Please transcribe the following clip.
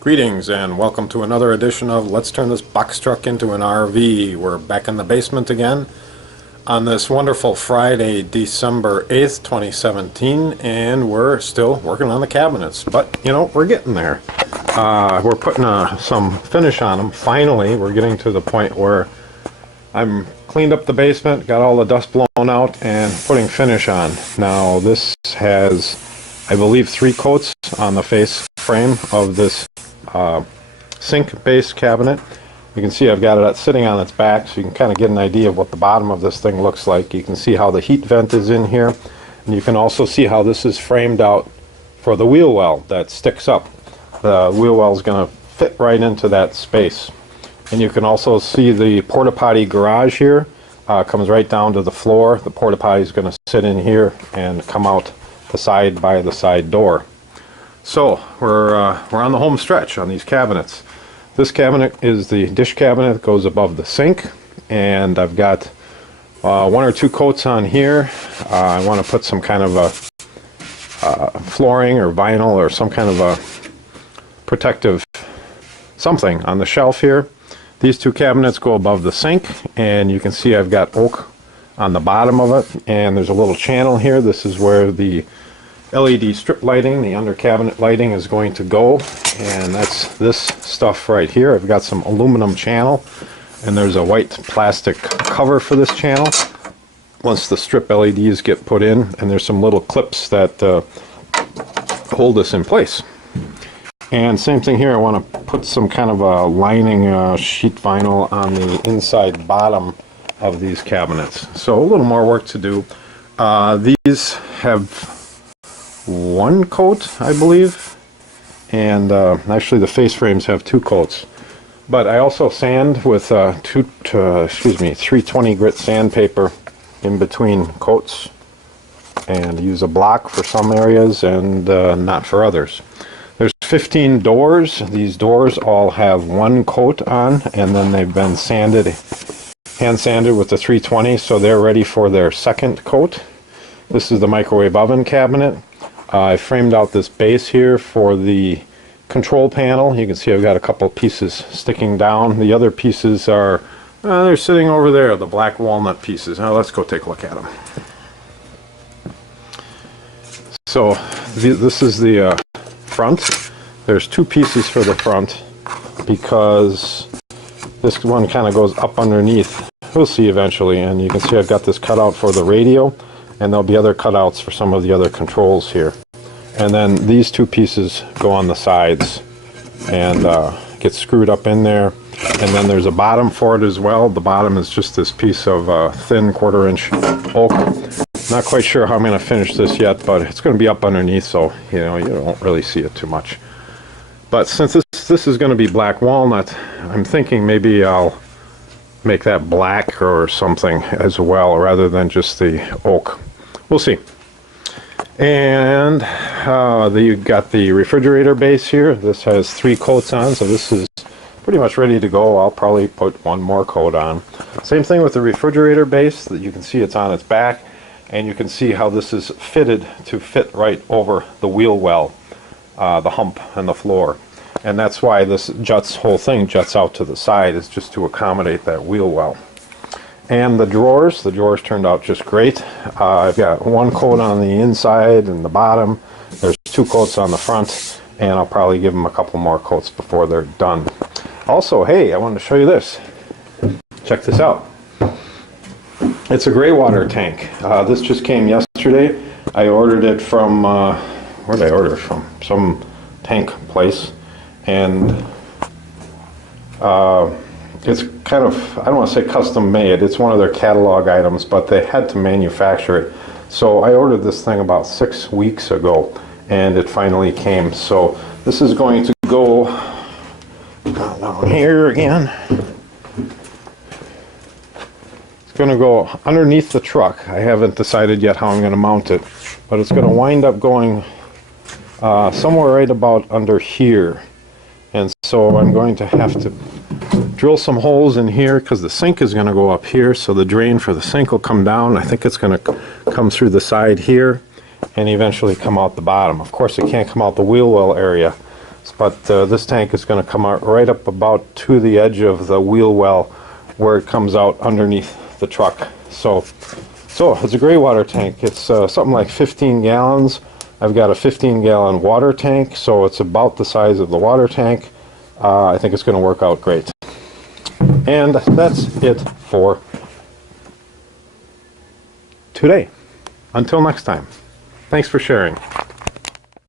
Greetings and welcome to another edition of Let's Turn This Box Truck into an RV. We're back in the basement again on this wonderful Friday, December 8th, 2017, and we're still working on the cabinets, but you know, we're getting there. We're putting some finish on them. Finally, we're getting to the point where I'm cleaned up the basement, got all the dust blown out, and putting finish on. Now this has, I believe, 3 coats on the face frame of this sink base cabinet. You can see I've got it sitting on its back, so you can kind of get an idea of what the bottom of this thing looks like. You can see how the heat vent is in here, and you can also see how this is framed out for the wheel well that sticks up. The wheel well is going to fit right into that space. And you can also see the porta potty garage here comes right down to the floor. The porta potty is going to sit in here and come out the side by the side door. So we're on the home stretch on these cabinets. This cabinet is the dish cabinet that goes above the sink, and I've got 1 or 2 coats on here. I want to put some kind of a flooring or vinyl or some kind of a protective something on the shelf here. These 2 cabinets go above the sink, and you can see I've got oak on the bottom of it, and there's a little channel here. This is where the LED strip lighting, the under cabinet lighting, is going to go, and that's this stuff right here. I've got some aluminum channel, and there's a white plastic cover for this channel once the strip LEDs get put in, and there's some little clips that hold this in place. And same thing here, I want to put some kind of a lining sheet vinyl on the inside bottom of these cabinets. So a little more work to do. These have 1 coat, I believe, and actually the face frames have 2 coats. But I also sand with 320 grit sandpaper in between coats, and use a block for some areas and not for others. There's 15 doors. These doors all have 1 coat on, and then they've been sanded, hand sanded with the 320, so they're ready for their 2nd coat. This is the microwave oven cabinet. I framed out this base here for the control panel. You can see I've got a couple pieces sticking down. The other pieces are, they're sitting over there, the black walnut pieces. Now let's go take a look at them. So this is the front. There's 2 pieces for the front because this one kind of goes up underneath. We'll see eventually, and you can see I've got this cutout for the radio, and there'll be other cutouts for some of the other controls here. And then these 2 pieces go on the sides and get screwed up in there. And then there's a bottom for it as well. The bottom is just this piece of thin 1/4 inch oak. Not quite sure how I'm going to finish this yet, but it's going to be up underneath, so you know, you don't really see it too much. But since this is going to be black walnut, I'm thinking maybe I'll make that black or something as well, rather than just the oak. We'll see. And you've got the refrigerator base here. This has 3 coats on, so this is pretty much ready to go. I'll probably put 1 more coat on. Same thing with the refrigerator base. That you can see it's on its back, and you can see how this is fitted to fit right over the wheel well, the hump and the floor. And that's why this whole thing juts out to the side, is just to accommodate that wheel well. And the drawers turned out just great. I've got 1 coat on the inside and the bottom. There's 2 coats on the front, and I'll probably give them a couple more coats before they're done. Also, hey, I wanted to show you this. Check this out. It's a gray water tank. This just came yesterday. I ordered it from, where did I order it from? Some tank place. And it's kind of, I don't want to say custom made, it's one of their catalog items, but they had to manufacture it. So I ordered this thing about 6 weeks ago, and it finally came. So this is going to go down here again. It's going to go underneath the truck. I haven't decided yet how I'm going to mount it, but it's going to wind up going somewhere right about under here. And so I'm going to have to drill some holes in here, because the sink is going to go up here, so the drain for the sink will come down. I think it's going to come through the side here and eventually come out the bottom. Of course, it can't come out the wheel well area, But this tank is going to come out right up about to the edge of the wheel well where it comes out underneath the truck. So it's a gray water tank. It's something like 15 gallons. I've got a 15-gallon water tank, so it's about the size of the water tank. I think it's going to work out great. And that's it for today. Until next time, thanks for sharing.